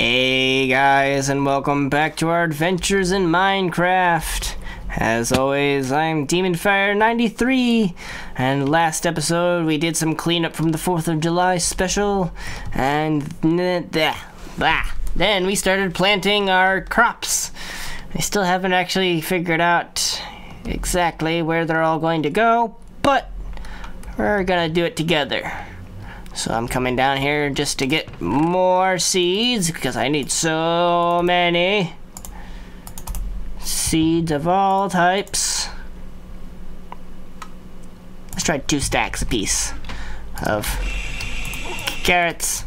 Hey guys, and welcome back to our adventures in Minecraft. As always, I'm DemonFire93, and last episode we did some cleanup from the 4th of July special, and then we started planting our crops. I still haven't actually figured out exactly where they're all going to go, but we're gonna do it together. So I'm coming down here just to get more seeds because I need so many seeds of all types. Let's try 2 stacks apiece of carrots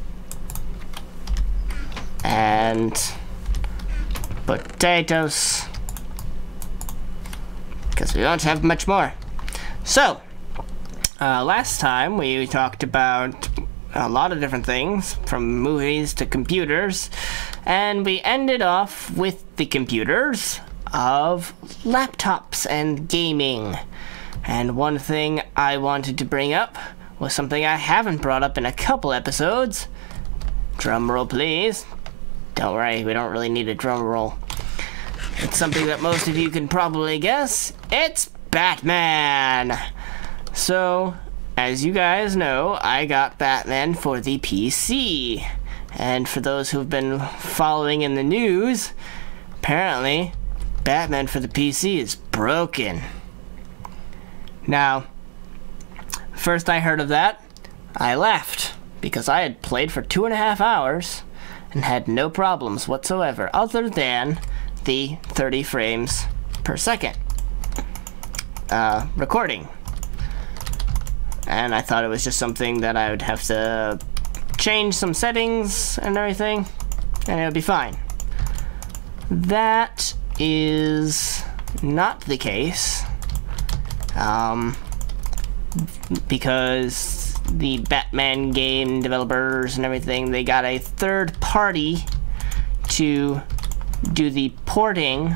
and potatoes because we don't have much more. So last time we talked about a lot of different things, from movies to computers, and we ended off with the computers of laptops and gaming. And one thing I wanted to bring up was something I haven't brought up in a couple episodes. Drum roll, please. Don't worry, we don't really need a drum roll. It's something that most of you can probably guess. It's Batman! So, as you guys know, I got Batman for the PC. And for those who've been following in the news, apparently, Batman for the PC is broken. Now, first I heard of that, I laughed, because I had played for 2.5 hours and had no problems whatsoever, other than the 30 frames per second recording. And I thought it was just something that I would have to change some settings and everything, and it would be fine. That is not the case, because the Batman game developers and everything, they got a third party to do the porting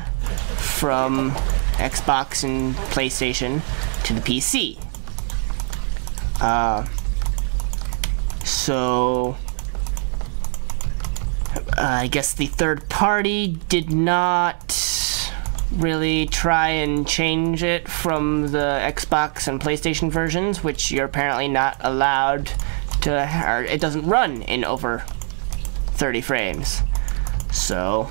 from Xbox and PlayStation to the PC. So I guess the third party did not really try and change it from the Xbox and PlayStation versions, which you're apparently not allowed to, or it doesn't run in over 30 frames. So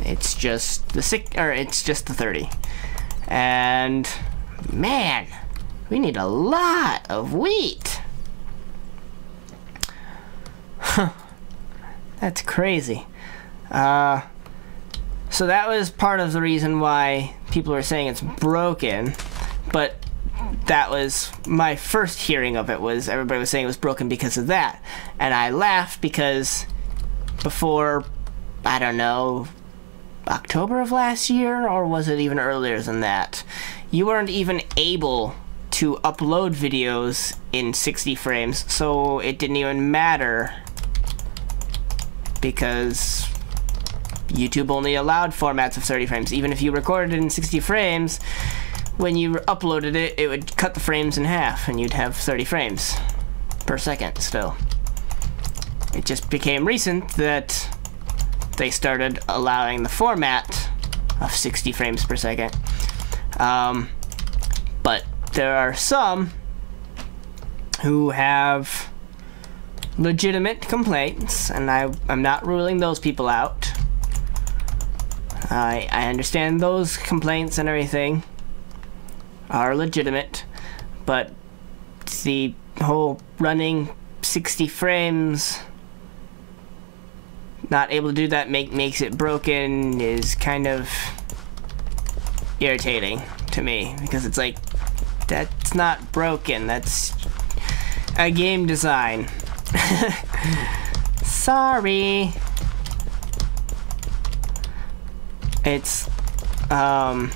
it's just the it's just the 30. And man, we need a lot of wheat. That's crazy. So that was part of the reason why people were saying it's broken, but that was my first hearing of it, was everybody was saying it was broken because of that. And I laughed because before, I don't know, October of last year, or was it even earlier than that, you weren't even able to upload videos in 60 frames, so it didn't even matter because YouTube only allowed formats of 30 frames. Even if you recorded it in 60 frames, when you uploaded it, it would cut the frames in half and you'd have 30 frames per second still. It just became recent that they started allowing the format of 60 frames per second. But there are some who have legitimate complaints, and I'm not ruling those people out. I understand those complaints and everything are legitimate, but the whole running 60 frames, not able to do that makes it broken, is kind of irritating to me, because it's like, that's not broken, that's a game design. Sorry. It's but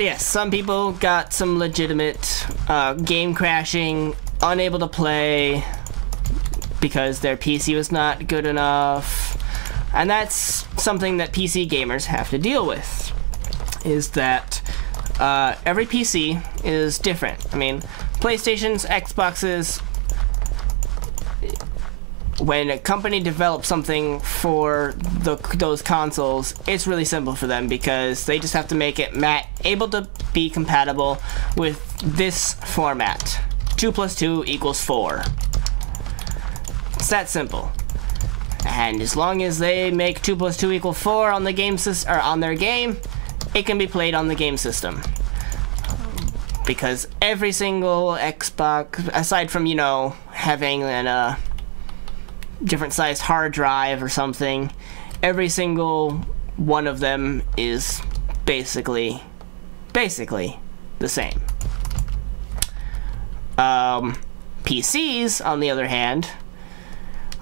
yes, some people got some legitimate game crashing, unable to play because their PC was not good enough. And that's something that PC gamers have to deal with, is that every PC is different. I mean, PlayStations, Xboxes, when a company develops something for those consoles, it's really simple for them because they just have to make it able to be compatible with this format. 2 + 2 = 4. It's that simple. And as long as they make 2 + 2 = 4 on the game or on their game, it can be played on the game system. Because every single Xbox, aside from, you know, having a different sized hard drive or something, every single one of them is basically the same. PCs, on the other hand,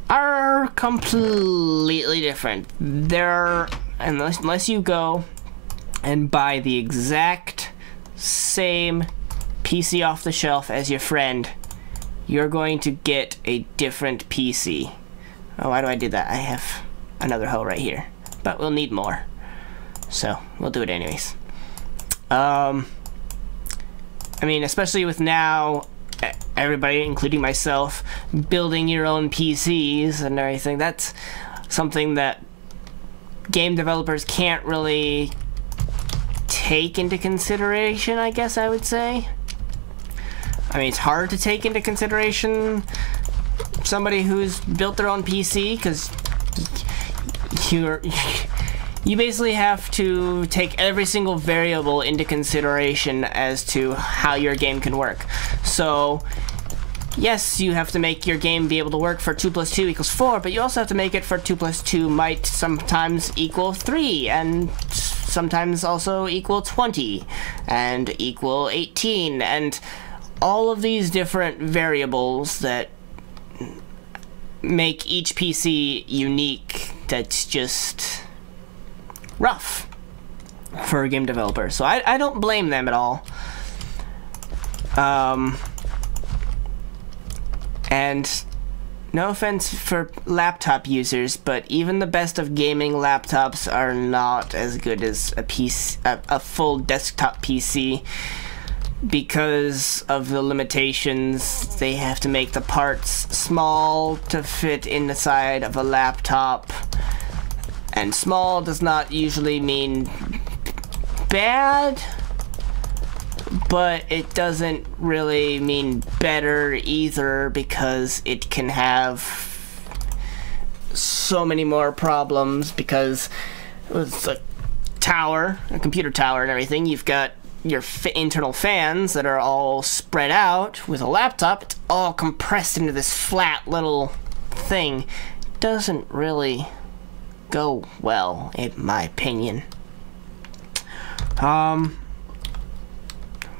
are completely different. Unless you go and buy the exact same PC off the shelf as your friend, you're going to get a different PC. Oh, why do I do that? I have another hole right here, but we'll need more, so we'll do it anyways. I mean, especially with now everybody, including myself, building your own PCs and everything, that's something that game developers can't really take into consideration, I guess I would say. I mean, it's hard to take into consideration somebody who's built their own PC, because you basically have to take every single variable into consideration as to how your game can work. So yes, you have to make your game be able to work for 2 + 2 = 4, but you also have to make it for 2 + 2 might sometimes equal 3, and sometimes also equal 20, and equal 18, and all of these different variables that make each PC unique. That's just rough for a game developer. So I don't blame them at all. And no offense for laptop users, but even the best of gaming laptops are not as good as a full desktop PC, because of the limitations. They have to make the parts small to fit inside of a laptop, and small does not usually mean bad, but it doesn't really mean better either, because it can have so many more problems. Because with a tower, a computer tower and everything, you've got your internal fans that are all spread out. With a laptop, it's all compressed into this flat little thing. Doesn't really go well, in my opinion.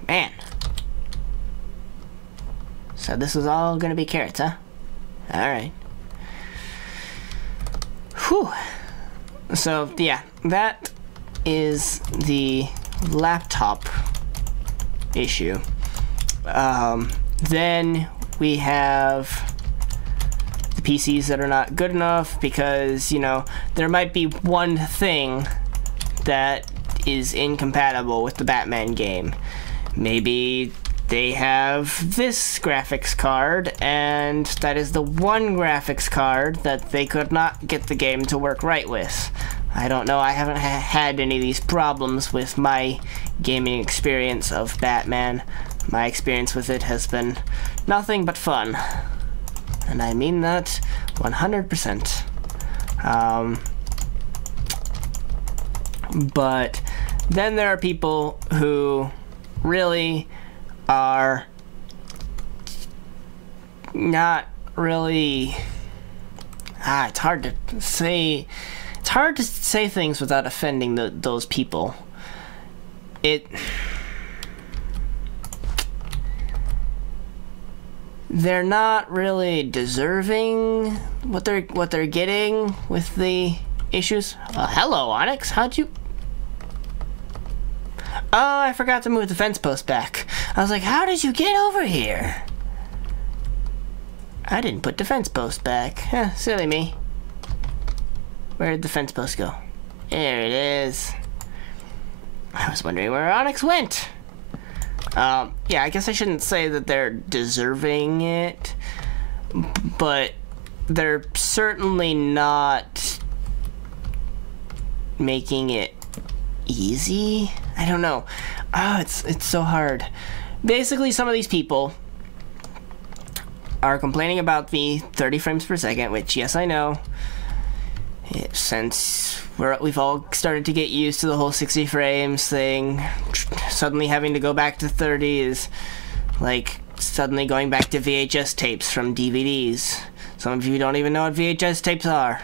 Man. So this is all gonna be carrots, huh? Alright. Whew. So, yeah, that is the laptop issue. Then we have the PCs that are not good enough, because, you know, there might be one thing that is incompatible with the Batman game. Maybe they have this graphics card, and that is the one graphics card that they could not get the game to work right with. I don't know, I haven't had any of these problems with my gaming experience of Batman. My experience with it has been nothing but fun. And I mean that 100%. But then there are people who really are not really... it's hard to say... It's hard to say things without offending those people. They're not really deserving what they're getting with the issues. Hello, Onyx. How'd you... Oh, I forgot to move the fence post back. I was like, how did you get over here? I didn't put the fence post back. Silly me. Where did the fence post go? There it is. I was wondering where Onyx went. Yeah, I guess I shouldn't say that they're deserving it, but they're certainly not making it easy. I don't know. Oh, it's so hard. Basically, some of these people are complaining about the 30 frames per second, which, yes, I know. Since we've all started to get used to the whole 60 frames thing, suddenly having to go back to 30 is like suddenly going back to VHS tapes from DVDs. Some of you don't even know what VHS tapes are.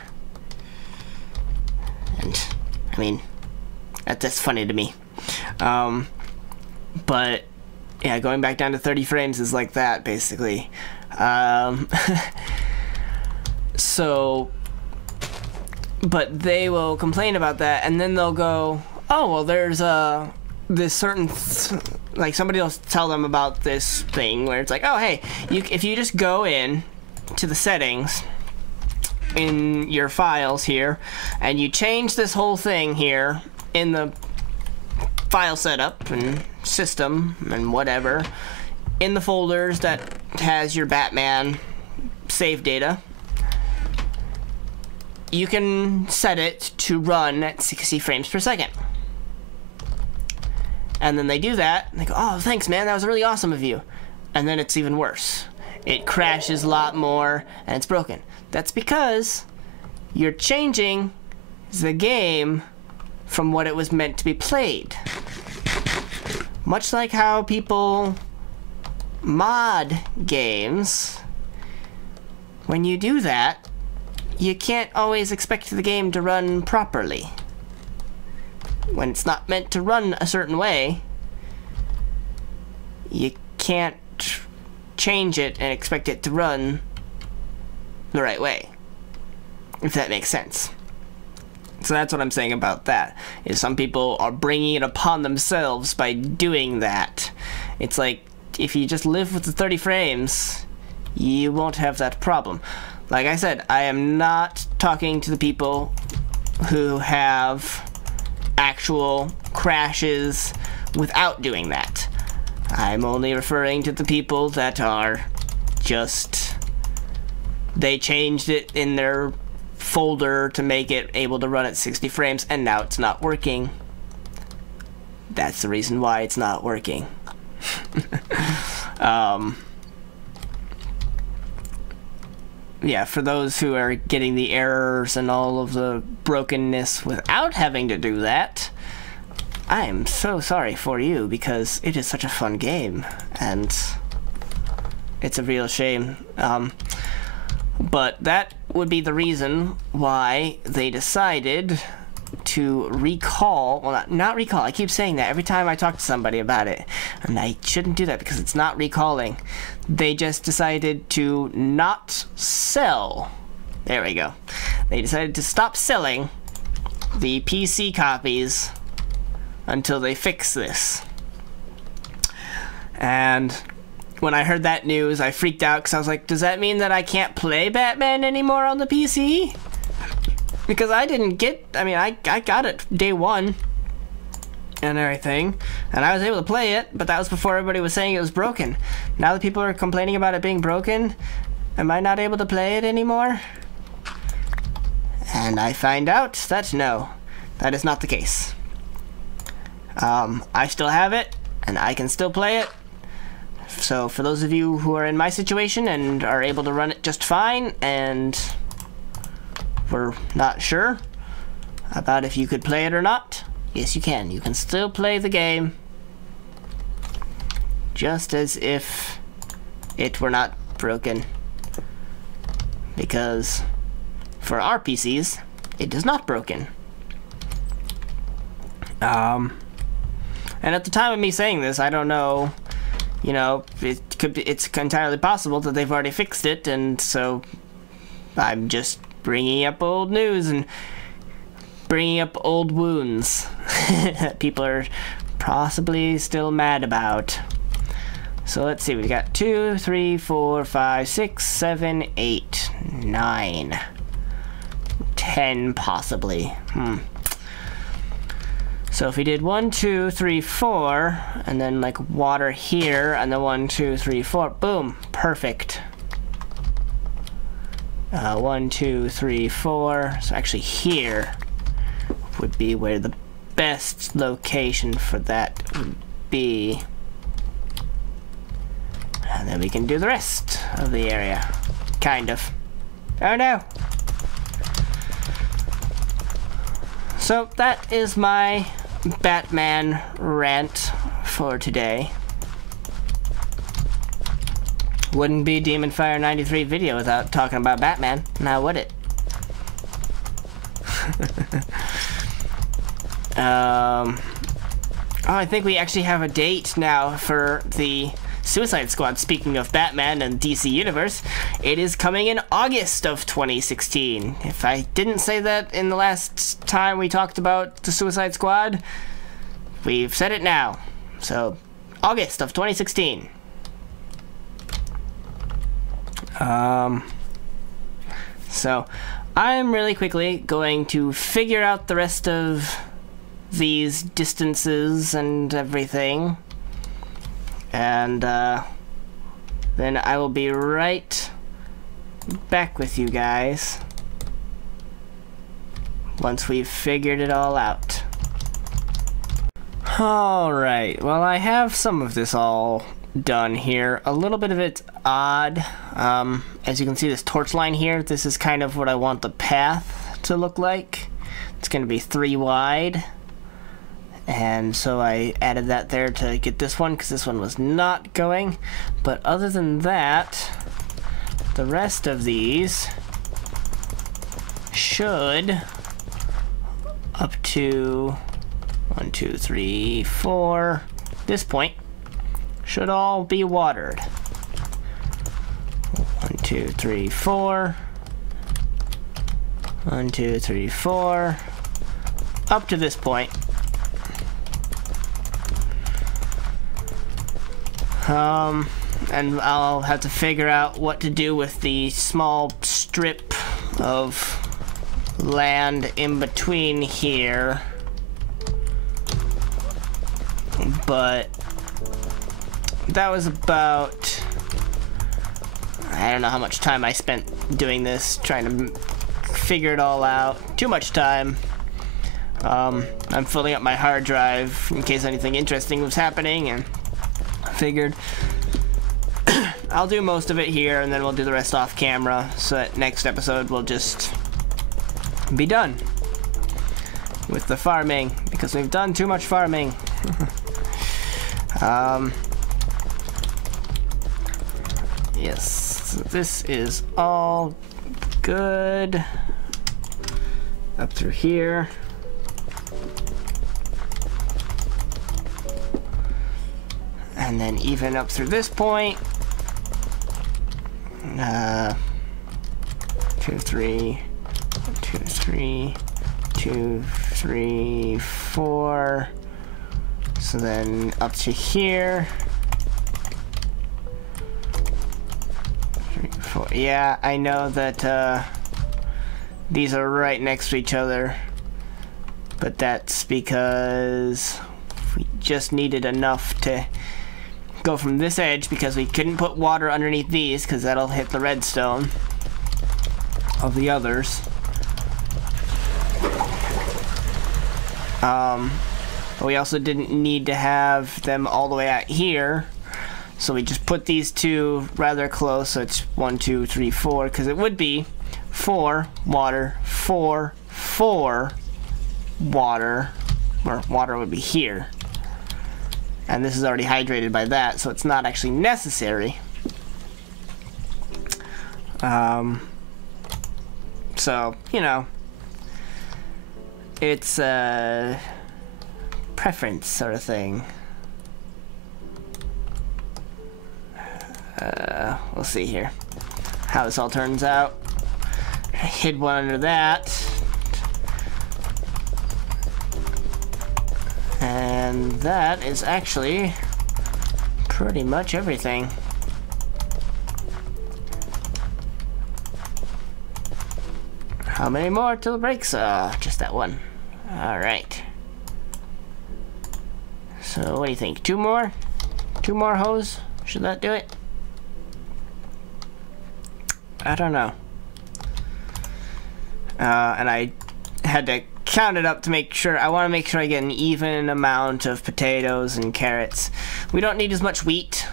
And, I mean, that's funny to me. But, yeah, going back down to 30 frames is like that, basically. So, but they will complain about that, and then they'll go, oh, well, there's this certain, like, somebody will tell them about this thing where it's like, oh, hey, if you just go in to the settings in your files here, and you change this whole thing here in the file setup and system and whatever, in the folders that has your Batman save data, you can set it to run at 60 frames per second. And then they do that, and they go, oh, thanks, man, that was really awesome of you. And then it's even worse. It crashes a lot more, and it's broken. That's because you're changing the game from what it was meant to be played. Much like how people mod games, when you do that, you can't always expect the game to run properly. When it's not meant to run a certain way, you can't change it and expect it to run the right way, if that makes sense. So that's what I'm saying about that, is some people are bringing it upon themselves by doing that. It's like, if you just live with the 30 frames, you won't have that problem. Like I said, I am not talking to the people who have actual crashes without doing that. I'm only referring to the people that are just, they changed it in their folder to make it able to run at 60 frames, and now it's not working. That's the reason why it's not working. Yeah, for those who are getting the errors and all of the brokenness without having to do that, I am so sorry for you, because it is such a fun game, and it's a real shame. But that would be the reason why they decided to recall, well, not recall, I keep saying that every time I talk to somebody about it, and I shouldn't do that because it's not recalling. They just decided to not sell, there we go, they decided to stop selling the PC copies until they fix this. And when I heard that news, I freaked out because I was like, does that mean that I can't play Batman anymore on the PC? Because I didn't get, I mean, I got it day one and everything, and I was able to play it, but that was before everybody was saying it was broken. Now that people are complaining about it being broken, am I not able to play it anymore? And I find out that no, that is not the case. I still have it, and I can still play it. So for those of you who are in my situation and are able to run it just fine, and we're not sure about if you could play it or not, yes, you can. You can still play the game just as if it were not broken, because for our PCs it is not broken. And at the time of me saying this, I don't know, you know, it's entirely possible that they've already fixed it, and so I'm just bringing up old news and bringing up old wounds that people are possibly still mad about. So let's see, we got 2, 3, 4, 5, 6, 7, 8, 9, 10 possibly. So if we did 1, 2, 3, 4, and then like water here, and then 1, 2, 3, 4, boom, perfect. 1, 2, 3, 4. So actually here would be where the best location for that would be. And then we can do the rest of the area. Kind of. Oh no! So that is my Batman rant for today. Wouldn't be Demon Fire 93 video without talking about Batman, now would it? Oh, I think we actually have a date now for the Suicide Squad. Speaking of Batman and DC Universe, it is coming in August of 2016. If I didn't say that in the last time we talked about the Suicide Squad, we've said it now. So, August of 2016. So I'm really quickly going to figure out the rest of these distances and everything, and then I will be right back with you guys once we've figured it all out. Alright, well, I have some of this all done here. A little bit of it's odd. As you can see, this torch line here, this is kind of what I want the path to look like. It's going to be 3 wide. And so I added that there to get this one, because this one was not going. But other than that, the rest of these should, up to 1, 2, 3, 4, this point, should all be watered. 1, 2, 3, 4. 1, 2, 3, 4. Up to this point. And I'll have to figure out what to do with the small strip of land in between here. But that was about, I don't know how much time I spent doing this, trying to figure it all out. Too much time. I'm filling up my hard drive in case anything interesting was happening, and I figured I'll do most of it here and then we'll do the rest off camera, so that next episode we'll just be done with the farming, because we've done too much farming. Yes, so this is all good up through here. And then even up through this point. 2, 3, 2, 3, 2, 3, 4. So then up to here. 3, 4. Yeah, I know that these are right next to each other, but that's because we just needed enough to go from this edge, because we couldn't put water underneath these because that'll hit the redstone of the others. But we also didn't need to have them all the way out here, so we just put these two rather close, so it's 1, 2, 3, 4, because it would be 4 water, 4, 4 water, or water would be here. And this is already hydrated by that, so it's not actually necessary. So, you know, it's a preference sort of thing. We'll see here how this all turns out. I hid one under that. And that is actually pretty much everything. How many more till it breaks? Just that one. Alright. So what do you think? 2 more? 2 more hose? Should that do it? I don't know. and I had to count it up to make sure. I want to make sure I get an even amount of potatoes and carrots. We don't need as much wheat.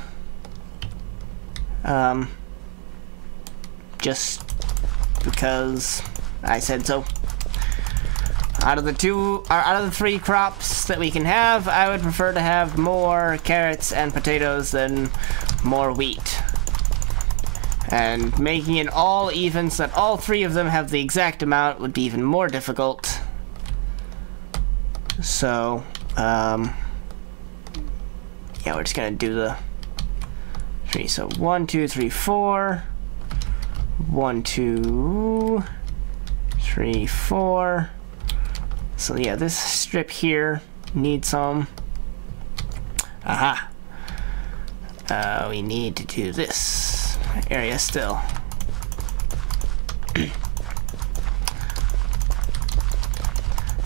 Just because I said so. Out of the 3 crops that we can have, I would prefer to have more carrots and potatoes than more wheat. And making it all even so that all 3 of them have the exact amount would be even more difficult. So, yeah, we're just gonna do the 3. So 1, 2, 3, 4. 1, 2, 3, 4. So yeah, this strip here needs some. Aha. We need to do this area still.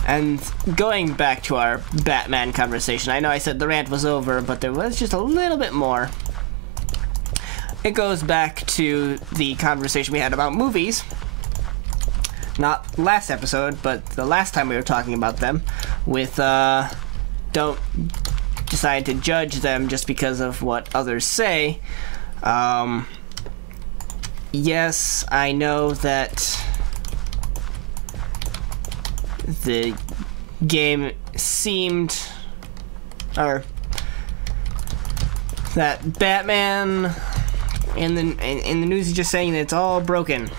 And going back to our Batman conversation, I know I said the rant was over, but there was just a little bit more. It goes back to the conversation we had about movies. Not last episode, but the last time we were talking about them, with don't decide to judge them just because of what others say. Yes, I know that the game seemed, or that Batman in the news is just saying that it's all broken.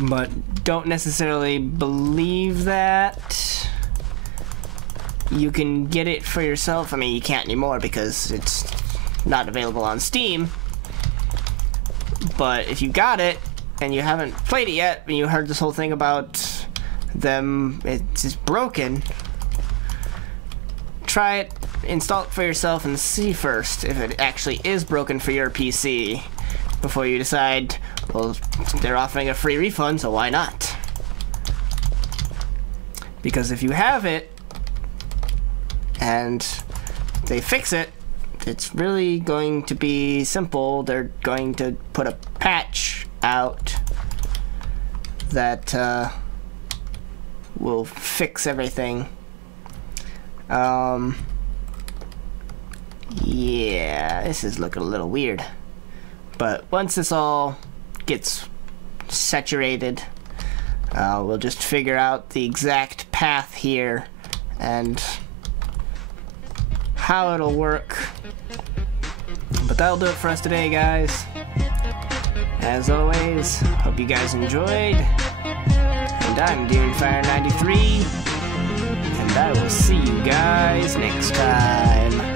But don't necessarily believe that. You can get it for yourself. I mean, you can't anymore because it's not available on Steam. But if you got it and you haven't played it yet, and you heard this whole thing about them, it's just broken, try it, install it for yourself, and see first if it actually is broken for your PC before you decide, well, they're offering a free refund, so why not? Because if you have it and they fix it, it's really going to be simple. They're going to put a patch out that will fix everything. Yeah, this is looking a little weird. But once this all gets saturated, we'll just figure out the exact path here and how it'll work. But that'll do it for us today, guys. As always, hope you guys enjoyed. And I'm DeeringFire93, and I will see you guys next time.